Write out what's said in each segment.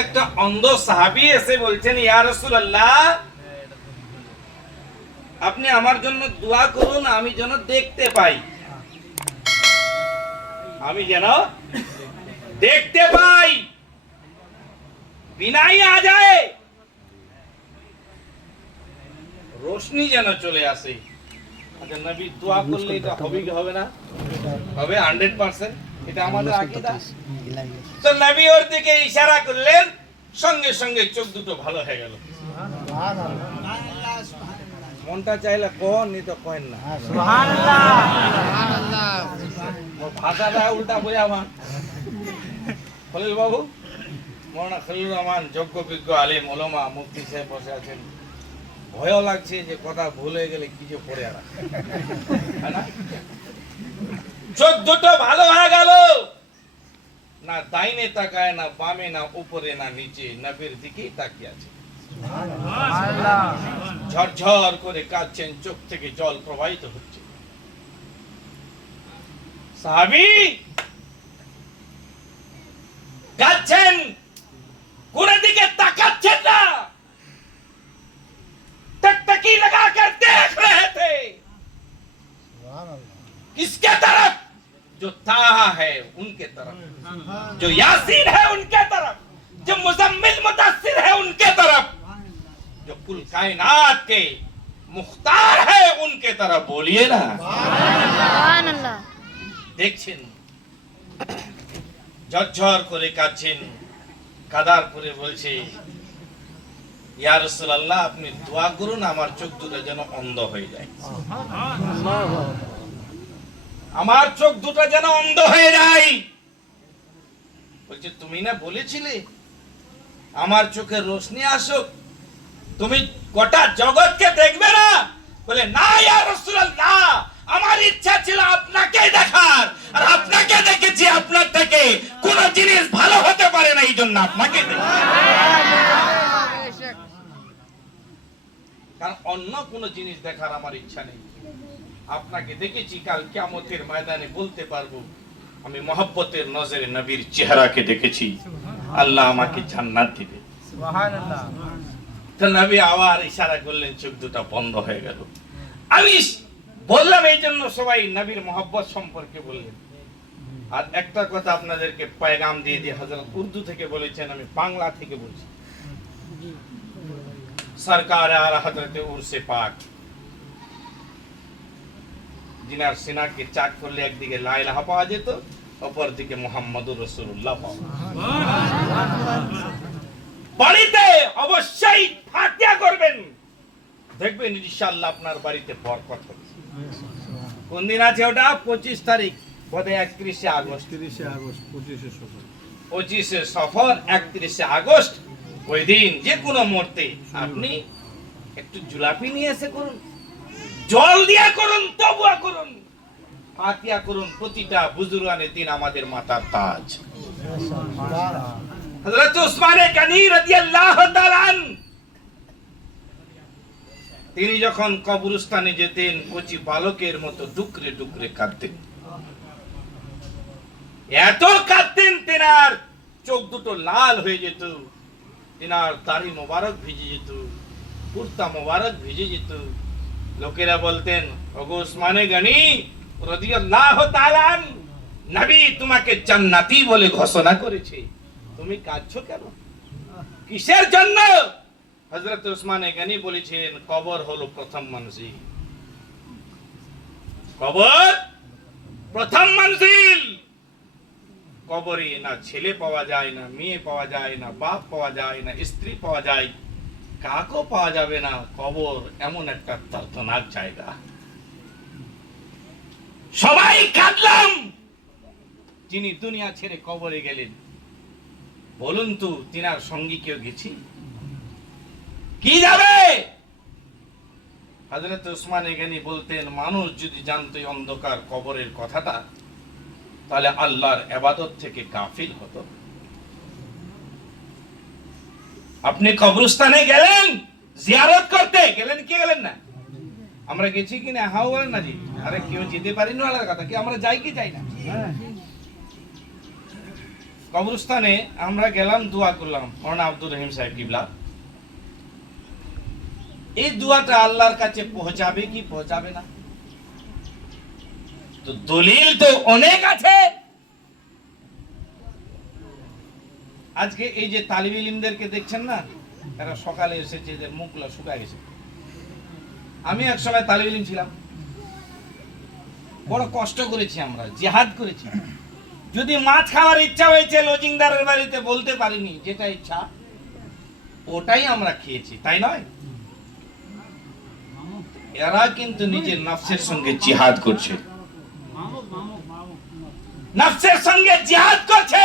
একটা অন্ধ সাহাবী এসে বলছেন, ইয়া রাসূলুল্লাহ, আপনি আমার জন্য দোয়া করুন, আমি যেন দেখতে পাই, আমি যেন দেখতে পাই, বিনাই আ যায়, রোশনি যেন চলে আসে। আচ্ছা, নবী দোয়া করলে এটা হবে কি হবে না? হবে 100%। এটা আমাদের আকীদা। তো নবী ওর দিকে ইশারা করলেন, সঙ্গে সঙ্গে চোখ দুটো ভালো হয়ে গেল। মনটা চাইলে কোন নি তো কইন না সুবহানাল্লাহ সুবহানাল্লাহ। ও ভাষাটা উল্টা বলে আমার খলিল বাবু, মৌলানা খলিলুর রহমান, যোগ্য বিজ্ঞ আলেম ওলামা মুফতি সাহেব বসে আছেন। ভয়ও লাগছে যে কথা ভুলে গেলে কিছু পড়ে আর চোখ দুটো ভালো হয়ে গেল, না ডাইনে তাকায়, না বামে, না উপরে, না নিচে, নবীর দিকেই তাকিয়ে আছে। ঝরঝর করে কাঁদছেন, চোখ থেকে জল প্রবাহিত হচ্ছে। সাহাবী কাঁদছেন, কোন দিকে তাকাচ্ছেন না, टकटकी लगाकर देख रहे थे किसके तरफ? जो ताहा है उनके तरफ, जो यासीन है उनके तरफ, जो मुजम्मिल मुदस्सिर है उनके तरफ, जो कुल कायनात के मुख्तार है उनके तरफ। बोलिए ना सुभान अल्लाह। দেখছেন ঝরঝর করে কাঁদছেন, কাদার পরে বলছে, ইয়া রাসূলুল্লাহ, আপনি দোয়া করুন আমার চোখ দুটো যেন অন্ধ হয়ে যায়, আমার চোখ দুটো যেন অন্ধ হয়ে যায়। বলছে, তুমি না বলেছিলে আমার চোখে রোশনি আসুক, তুমি গোটা জগৎকে দেখবে না? বলে, না ইয়া রাসূলুল্লাহ, আমার ইচ্ছা ছিল আপনাকে দেখার, আর আপনাকে দেখেছি, আপনার থেকে কোন জিনিস ভালো হতে পারে না, এই জন্য আপনাকে দেখেছি। কারণ অন্য কোন জিনিস দেখার আমার ইচ্ছা নেই, আপনাকে দেখেছি, কাল কিয়ামতের ময়দানে বলতে পারবো আমি মহব্বতের নজরে নবীর চেহারাকে দেখেছি, আল্লাহ আমাকে জান্নাত দিবে। সুবহানাল্লাহ। তো নবী আবার ইশারা করলেন, চোখ দুটো বন্ধ হয়ে গেল। আমি বললাম এই জন্য সবাই নবীর মহব্বত সম্পর্কে বললেন। আর একটা কথা আপনাদেরকে পয়গাম দিয়ে দিয়ে হযরত উর্দু থেকে বলেছেন, আমি বাংলা থেকে বলছি। সরকার আর হযরতে উরসে পাক, জিনার সিনাকে চাক করলে একদিকে লা ইলাহা পাওয়া যেত, অপর দিকে মুহাম্মাদুর রাসূলুল্লাহ পাওয়া যেত। বাড়িতে অবশ্যই ফাতিহা করবেন, দেখবেন ইনশাআল্লাহ আপনার বাড়িতে বরকত হবে। কোন দিন আছে ওটা? 25 তারিখ, বোধহয় 31 আগস্ট, 25 সফর, 31 আগস্ট। ওই দিন যে কোনো মুহূর্তে আপনি একটু জুলাপি নিয়ে এসে করুন, জল দিয়া করুন, তওবা করুন, ফাতিহা করুন। প্রতিটা বুজুর্গানের দিন আমাদের মাথার তাজ। হযরত উসমান গনি রাদিয়াল্লাহু তাআলা আনহু, তিনি যখন কবরস্থানে যেতেন, কচি বালকের মতো ডুকরে ডুকরে কাঁদতেন। এত কাঁদতেন, তেনার চোখ দুটো লাল হয়ে যেত, তেনার দাড়ি মোবারক ভিজে যেত, কুর্তা মোবারক ভিজে যেত। লোকেরা বলতেন, ওগো উসমান গনি রাদিয়াল্লাহু তাআলা আনহু, নবী তোমাকে জান্নাতি বলে ঘোষণা করেছে, তুমি কাঁদছো কেন? কিসের জন্য? হযরত উসমান গনি বলেছেন, কবর হলো প্রথম মঞ্জিল, কবর প্রথম মঞ্জিল। কবরে না ছেলে পাওয়া যায়, না মেয়ে পাওয়া যায়, না বাপ পাওয়া যায়, না স্ত্রী পাওয়া যায়, কাকও পাওয়া যাবে না। কবর এমন একটা দর্দনাক জায়গা। সবাই কাঁদলাম, যিনি দুনিয়া ছেড়ে কবরে গেলেন। বলুন তো, তিনার সঙ্গী কেউ গেছি? কি যাবে? হযরত উসমান গনি বলতেন, মানুষ যদি জানতো অন্ধকার কবরের কথাটা, তাহলে আল্লাহর ইবাদত থেকে গাফিল হতো। আপনি কবরস্থানে গেলেন জিয়ারত করতে, গেলেন কি গেলেন না? আমরা গেছি কিনা? হাও বলেন না জি। আরে কেউ যেতে পারি না, আলাদা কথা, কি আমরা যাই কি যাই না? কবরস্থানে আমরা গেলাম, দোয়া করলাম মৌলানা আব্দুর রহিম সাহেব কিবলা। এই দোয়াটা আল্লাহর কাছে পৌঁছাবে কি পৌঁছাবে না? তো দলিল তো অনেক আছে। আজকে এই যে তালিব ইলমদেরকে দেখছেন না, এরা সকালে এসেছে, এদের মুখগুলো শুকায় গেছে। আমি এক সময় তালিব ইলম ছিলাম, বড় কষ্ট করেছি, আমরা জিহাদ করেছি। যদি মাছ খাওয়ার ইচ্ছা হয়েছে লজিংদারের বাড়িতে, বলতে পারিনি, যেটা ইচ্ছা ওটাই আমরা খেয়েছি, তাই নয়? এরা কিন্তু নিজের নফসের সঙ্গে জিহাদ করছে, নফসের সঙ্গে জিহাদ করছে।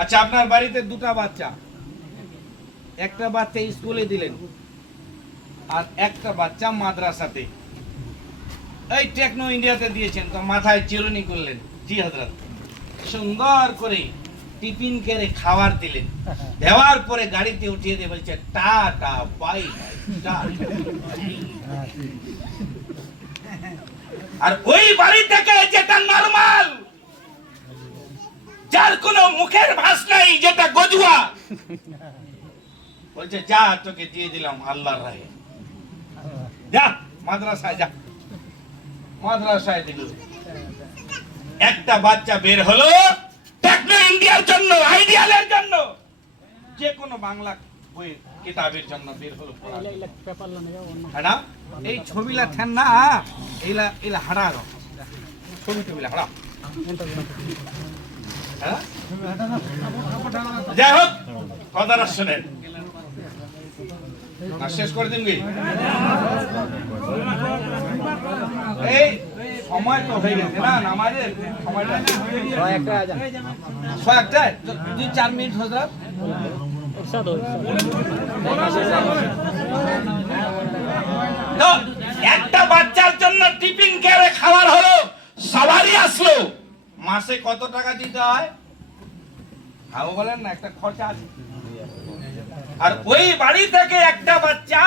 আচ্ছা, আপনার বাড়িতে দুটা বাচ্চা, একটা বাচ্চা স্কুলে দিলেন আর একটা বাচ্চা মাদ্রাসাতে, এই টেকনো ইন্ডিয়াতে দিয়েছেন, তো মাথায় চিরুনি করলেন, জি হযরত, সুন্দর করে টিফিন করে খাবার দিলেন, দেওয়ার পরে গাড়িতে উঠিয়ে দিয়ে বলছে টাটা বাই বাই। আর ওই বাড়ি থেকে যেটা নরমাল, যার কোনো মুখের ভাষ নাই, যেটা গজুয়া, বলছে যা তোকে দিয়ে দিলাম আল্লাহর রাহে, যা মাদ্রাসায় যা। মাদ্রাসায় দিল, একটা বাচ্চা বের হলো টেকনো ইন্ডিয়ার জন্য, আইডিয়ালের জন্য, যে কোনো বাংলা বই কিতাবের জন্য বের হলো। হ্যাঁ না, এই ছবিলা ঠেন না, এইলা এইলা হারা ছবি টবিলা হারা। যাই হোক, কথাটা শোনেন, শেষ করে দিন। এই সময় তো হয়ে গেছে না, নামাজের সময়টা 2-4 মিনিট হজরত। তো একটা বাচ্চার জন্য টিফিন কেড়ে খাবার হলো, সবারই আসলো, মাসে কত টাকা দিতে হয়? আমি বলেন না, একটা খরচা আছে। আর ওই বাড়ি থেকে একটা বাচ্চা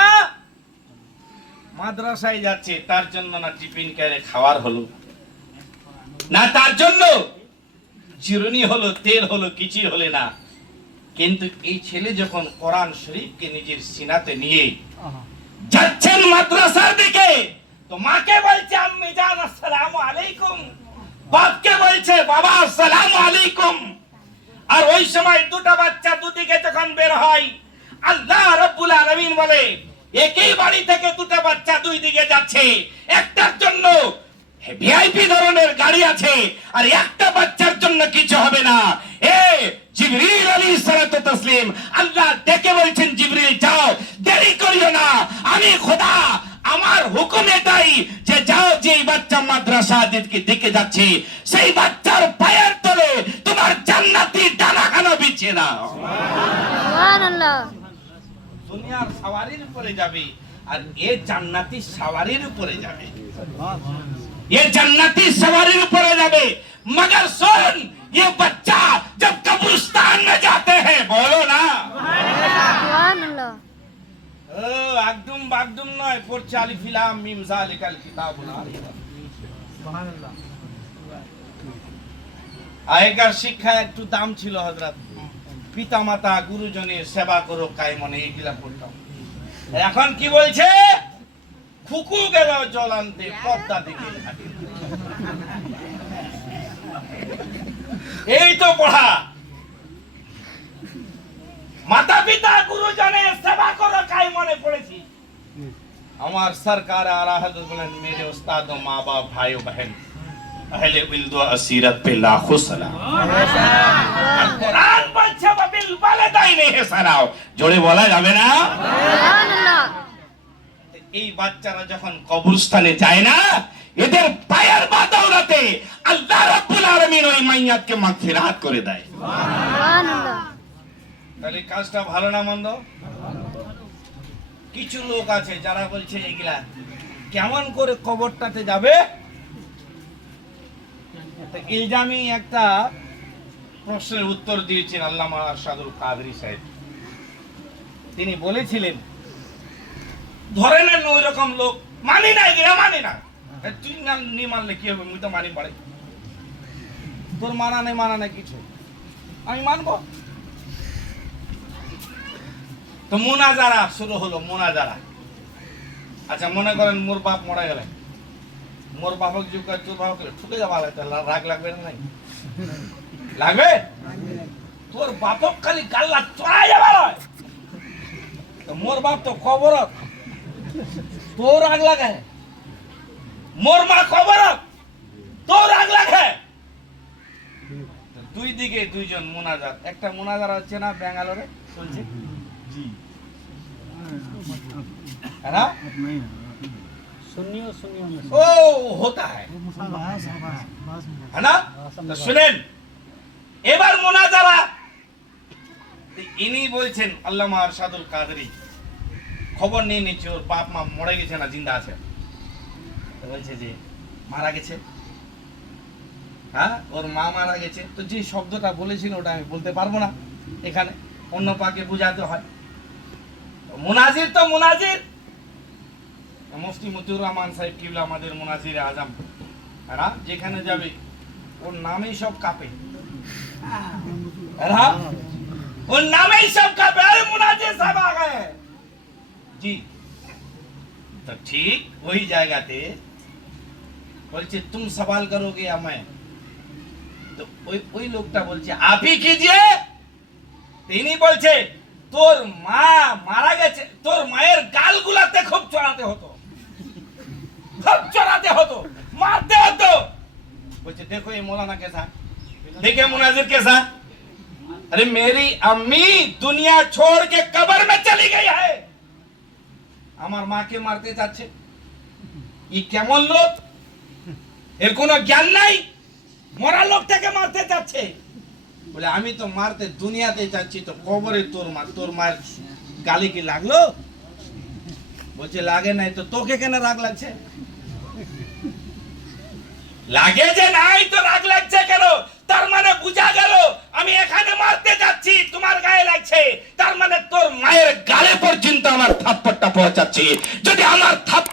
মাদ্রাসায় যাচ্ছে, তার জন্য না টিফিন কেড়ে খাওয়ার হলো, না তার জন্য চিরুনি হলো, তেল হলো, কিছুই হলে না। কিন্তু এই ছেলে যখন কোরআন শরীফকে নিজের সিনাতে নিয়ে যাচ্ছেন মাদ্রাসার দিকে, তো মাকে বলছে আম্মি জান আসসালামু আলাইকুম, বাপকে বলছে বাবা আসসালামু আলাইকুম। আর ওই সময় দুটো বাচ্চা দুদিকে যখন বের হয়, আল্লাহ রাব্বুল আলামিন বলে একই বাড়ি থেকে দুটো বাচ্চা দুই দিকে যাচ্ছে, একটার জন্য ভিআইপি ধরনের গাড়ি আছে, আর একটা বাচ্চার জন্য কিছু হবে না। এ জিবরিল আলাইহিস সালাতু তাসলিম, আল্লাহ ডেকে বলছেন জিবরিল যাও, দেরি করিও না, আমি খোদা, আমার হুকুম এটাই যে যাও, যে বাচ্চা মাদ্রাসা দিকে যাচ্ছে সেই বাচ্চার পায়ের তলে তোমার জান্নাতি ডানাখানা বিছিয়ে দাও। সুবহানাল্লাহ। দুনিয়ার সওয়ারির উপরে যাবে, আর এ জান্নাতি সওয়ারির উপরে যাবে, ये जन्नती सवारी ऊपर जावे। मगर सुन, ये बच्चा जब कब्रिस्तान में जाते हैं, बोलो ना ও একদম বাগদুম নয়, পড়ছে আলিফ লাম মিম যালিকাল কিতাবুল আরিফ। সুবহানাল্লাহ। আগেকার শিক্ষা একটু দাম ছিল হযরত, পিতামাতা গুরুজনের সেবা করো কায়মনে, এইগুলা পড়তাম। এখন কি বলছে? খুকু গেল জল আনতে, পদ্মা দিকে থাকে। এই তো পড়া। মাতা পিতা গুরুজনের সেবা করো কাই মনে পড়েছি। আমার সরকার আলা হযরত বলেন, মেরে উস্তাদ ও মা বাপ ভাই ও बहन আহলে বিলদ ও আসিরত পে লাখো সালাম। আর কোরআন বলছে বিল ওয়ালিদাইনি ইহসানাও, জোরে বলা যাবে না? সুবহানাল্লাহ। এই বাচ্চারা যখন কবরস্থানে যায় না, এদের পায়ের বাদৌলতে আল্লাহ রাব্বুল আলামিন ওই মাইয়াতকে মাগফিরাত করে দেয়। সুবহানাল্লাহ। তাহলে কাজটা ভালো না মন্দ? কিছু লোক আছে যারা বলছে এগুলা কেমন করে কবরটাতে যাবে। ইলজামি একটা প্রশ্নের উত্তর দিয়েছেন আল্লামা আরশাদুল কাদরী সাহেব। তিনি বলেছিলেন, ধরে নেন ওই রকম লোক, মানি না এগুলা, মানি না, তুই না নি মানলে কি হবে, মুই তো মানি পারে। তোর মানা নেই কিছু, আমি মানবো। তো মুনাজারা শুরু হলো, মুনাজারা। আচ্ছা মনে করেন মোর বাপ মরে গেলেন, মোর বাপক যুগ তোর বাপকে ঠুকে যাওয়া রাগ লাগবে না? নাই লাগবে? তোর বাপক খালি গাল্লা চড়াই যাবা, তো মোর বাপ তো খবর, তোর রাগ লাগে। মোর মা খবর, তোর রাগ লাগে। দুই দিকে দুইজন মুনাজার। একটা মুনাজার হচ্ছে না ব্যাঙ্গালোরে চলছে, है ना? ओ होता है ना? तो सुनेন এবার মুনাজারা। ইনি বলছেন আল্লামা আরশাদুল কাদরি, খবর নিয়ে নিচ্ছে ওর বাপ মা মরে গেছে না জিন্দা আছে। বলছে যে মারা গেছে, হ্যাঁ ওর মা মারা গেছে। তো যে শব্দটা বলেছিল ওটা আমি বলতে পারবো না এখানে, অন্য পাকে বুঝাতে হয়। মুনাজির তো মুনাজির, মুফতি মতিউর রহমান সাহেব কিবলা আমাদের মুনাজির আজম, হ্যাঁ যেখানে যাবে ওর নামেই সব কাঁপে, হ্যাঁ ওর নামেই সব কাঁপে। আরে মুনাজির সাহেব আ গয়ে জি। তো ঠিক ওই জায়গাতে বলছে তুম সওয়াল করোগে या मैं? তো ওই লোকটা বলছে আপনি कीजिए। তিনি বলছে তোর মা মারা গেছে, তোর মায়ের গালগুলাতে খুব চড়াতে হতো, খুব চড়াতে হতো, মারতে হতো। বলছে দেখো ये मौलाना कैसा, देखे मुनाजिर कैसा। अरे मेरी अम्मी दुनिया छोड़ के कब्र में चली गई है, আমার মাকে মারতে যাচ্ছে। ই কেমন লোক, এর কোনো জ্ঞান নাই, মরা লোকটাকে মারতে যাচ্ছে। বলে আমি তো মারতে দুনিয়াতে যাচ্ছি, তো কবরে তোর মার গালি কি লাগলো? বলছে লাগে নাই। তো তোকে কেন রাগ লাগছে? লাগে যে নাই তো রাগ লাগছে কেন? তার মানে বুঝা গেল আমি এখানে মারতে যাচ্ছি, তোমার গায়ে লাগছে, তার মানে তোর মায়ের গালে পর্যন্ত আমার থাপ্পড়টা পৌঁছাচ্ছি। যদি আমার থাপ্পড়